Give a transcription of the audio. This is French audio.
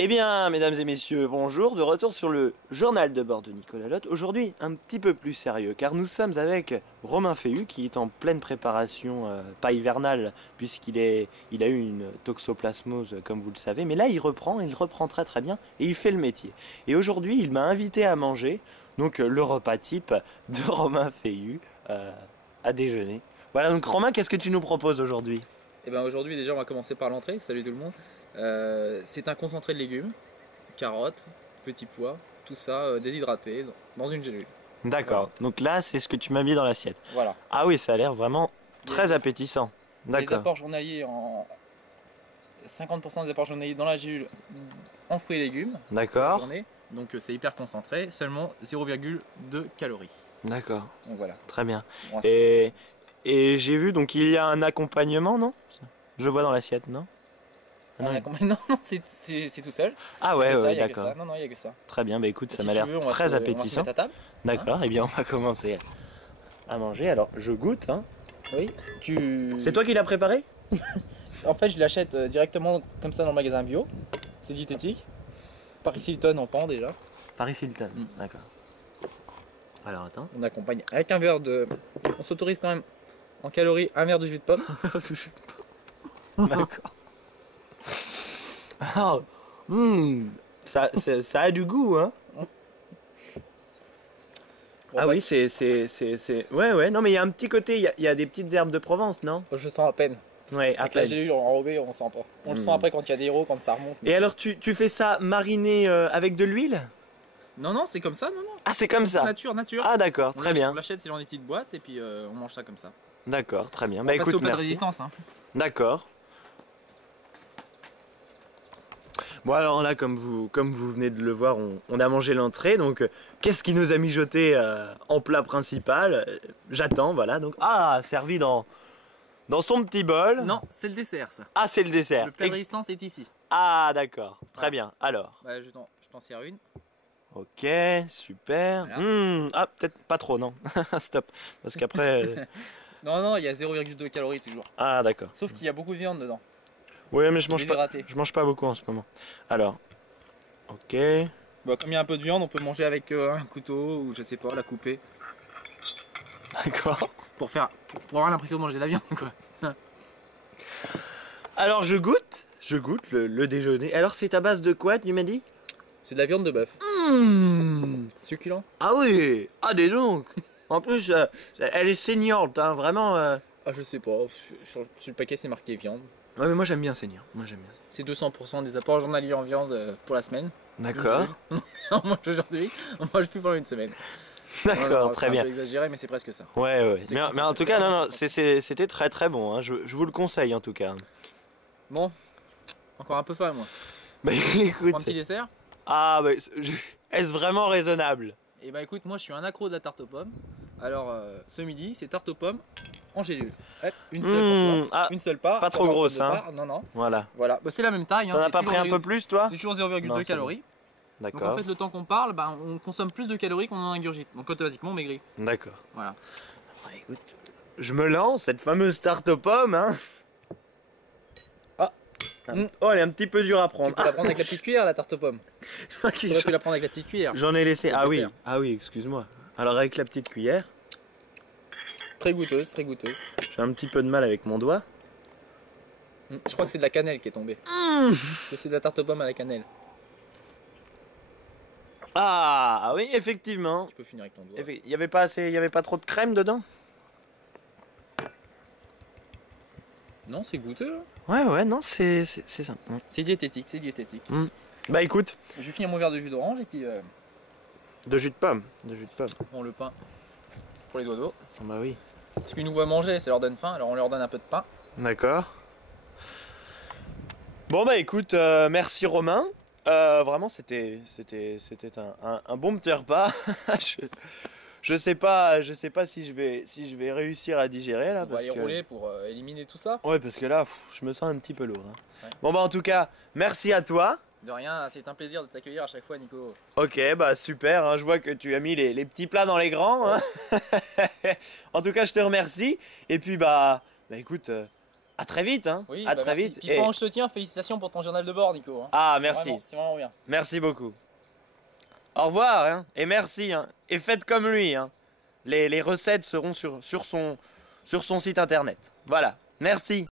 Eh bien, mesdames et messieurs, bonjour, de retour sur le journal de bord de Nicolas Lotte. Aujourd'hui, un petit peu plus sérieux, car nous sommes avec Romain Féhu, qui est en pleine préparation, pas hivernale, il a eu une toxoplasmose, comme vous le savez, mais là, il reprend très très bien, et il fait le métier. Et aujourd'hui, il m'a invité à manger, donc le repas type de Romain Féhu, à déjeuner. Voilà, donc Romain, qu'est-ce que tu nous proposes aujourd'hui? Et ben aujourd'hui déjà on va commencer par l'entrée, salut tout le monde. C'est un concentré de légumes, carottes, petits pois, tout ça déshydraté dans une gélule. D'accord, Voilà. donc là, c'est ce que tu m'as mis dans l'assiette. Voilà. Ah oui, ça a l'air vraiment Il y a très appétissant. les D'accord. apports journaliers en 50% des apports journaliers dans la gélule en fruits et légumes pour la D'accord. journée. Donc c'est hyper concentré, seulement 0,2 calories. D'accord. Donc voilà. Très bien. Bon, Et, et j'ai vu, donc il y a un accompagnement, non? Je vois dans l'assiette, non? Ah non, non, non, c'est tout seul. ah Il n'y a ouais, que ça, ouais, il n'y a que d'accord. ça. Non, non, il n'y a que ça. Très bien, bah écoute, Et ça si m'a tu l'air veux, très on va se appétissant. mettre à table. Hein. D'accord, et bien on va commencer à manger. Alors, je goûte, hein. Oui. C'est toi qui l'as préparé? En fait, je l'achète directement comme ça dans le magasin bio. C'est diététique. Paris Hilton en pan déjà. Paris Hilton, Mm. d'accord. Alors, attends. On accompagne avec un verre de. On s'autorise quand même en calories un verre de jus de pomme. D'accord. Ah, ça a du goût, hein. Bon, Ah bah, oui, Ouais, ouais, non, mais il y a un petit côté, il y a des petites herbes de Provence, non? je sens à peine. Ouais, à Avec la peine. gélule enrobée, on sent pas. On le sent après quand il y a des héros, quand ça remonte. Et alors, tu fais ça mariner avec de l'huile? Non, non, c'est comme ça, non, non. Ah, c'est comme ça. Nature, nature. Ah, d'accord, On très bien. l'achète, c'est dans des petites boîtes et puis on mange ça comme ça. D'accord, très bien. On Bah va passer écoute, au plat de merci. résistance. Hein. D'accord. Bon, alors là, comme vous venez de le voir, on a mangé l'entrée. Donc, qu'est-ce qui nous a mijoté en plat principal? J'attends, voilà. Donc, ah, servi dans son petit bol. Non, c'est le dessert ça. Ah, c'est le dessert. Le plat de résistance est ici. Ah, d'accord. Très Voilà. bien. Alors. Bah, je t'en sers une. Ok, super. Voilà. Ah, peut-être pas trop, non. Stop. Parce qu'après. Non, non, il y a 0,2 calories toujours. Ah, d'accord. Sauf qu'il y a beaucoup de viande dedans. Oui, mais Déshydraté. je mange pas beaucoup en ce moment. Alors. Ok. Bah, comme il y a un peu de viande, on peut manger avec un couteau ou je sais pas, la couper. D'accord. Pour avoir l'impression de manger de la viande quoi. Alors, je goûte le déjeuner. Alors, c'est à base de quoi, tu m'as dit? C'est de la viande de bœuf. Succulent. Ah oui. Ah, dis donc. En plus, elle est saignante, hein, vraiment. Ah je sais pas, sur le paquet c'est marqué viande. Ouais, mais moi j'aime bien saignant. Moi j'aime bien. C'est 200% des apports journaliers en viande pour la semaine. D'accord. On mange aujourd'hui, on mange plus pendant une semaine. D'accord, Non, très c'est bien. un peu exagéré mais c'est presque ça. Ouais, ouais. C'est Mais en tout c'est cas, vraiment non, non, concentré. c'était très très bon. Hein. Je vous le conseille en tout cas. Bon, encore un peu faim moi. Bah Prends un écoute. petit dessert. Ah, bah, est-ce vraiment raisonnable? Et bah écoute, moi je suis un accro de la tarte aux pommes. Alors ce midi c'est tarte aux pommes en gélule. Hop, une seule pour toi. Ah, Une seule part. pas trop Pour avoir grosse, de hein. part. Non, non. Voilà. Voilà, bah, c'est la même taille. Hein. T'en as C'est pas toujours pris un peu plus, toi? C'est toujours Non, 0,2 c'est calories. Donc en D'accord. fait, le temps qu'on parle, bah, on consomme plus de calories qu'on en ingurgite. Donc automatiquement, on maigrit. D'accord. Voilà. Bah, écoute, je me lance, cette fameuse tarte aux pommes, hein. Ah. Oh, elle est un petit peu dure à Tu prendre. peux la prendre avec la petite cuillère, la tarte aux pommes. Ah, Tu aurais pu la prendre avec la petite cuillère. J'en ai laissé. C'est le Ah oui, dessert. ah oui, excuse-moi. Alors avec la petite cuillère, Très goûteuse, très goûteuse. j'ai un petit peu de mal avec mon doigt. Je crois que c'est de la cannelle qui est tombée. Que c'est de la tarte aux pommes à la cannelle. Ah oui, effectivement. Tu peux finir avec ton doigt. Il y avait pas assez, il y avait pas trop de crème dedans. Non, c'est goûteux. Hein. Ouais, ouais, non, c'est ça. C'est diététique, c'est diététique. Bah écoute, Je vais finir mon verre de jus d'orange et puis de jus de pomme, de jus de pomme. bon, le pain pour les oiseaux. Ah bah oui. Ce qu'ils nous voient manger, ça leur donne faim, alors on leur donne un peu de pain. D'accord. Bon bah écoute, merci Romain. Vraiment c'était un bon petit repas. je sais pas si je vais réussir à digérer là On va parce aller que rouler pour éliminer tout ça. ouais parce que là je me sens un petit peu lourd. Hein. Ouais. Bon bah en tout cas merci à toi. De rien, c'est un plaisir de t'accueillir à chaque fois, Nico. Ok bah super. Hein, je vois que tu as mis les petits plats dans les grands. Hein. En tout cas je te remercie et puis bah écoute. à très vite, hein. Oui, à bah très merci. vite. Puis pendant que je te tiens, félicitations pour ton journal de bord, Nico. Hein. Ah, C'est merci. C'est vraiment bien. Merci beaucoup. Au revoir, hein, et merci, hein, et faites comme lui, hein. Les recettes seront sur son site internet. Voilà, merci.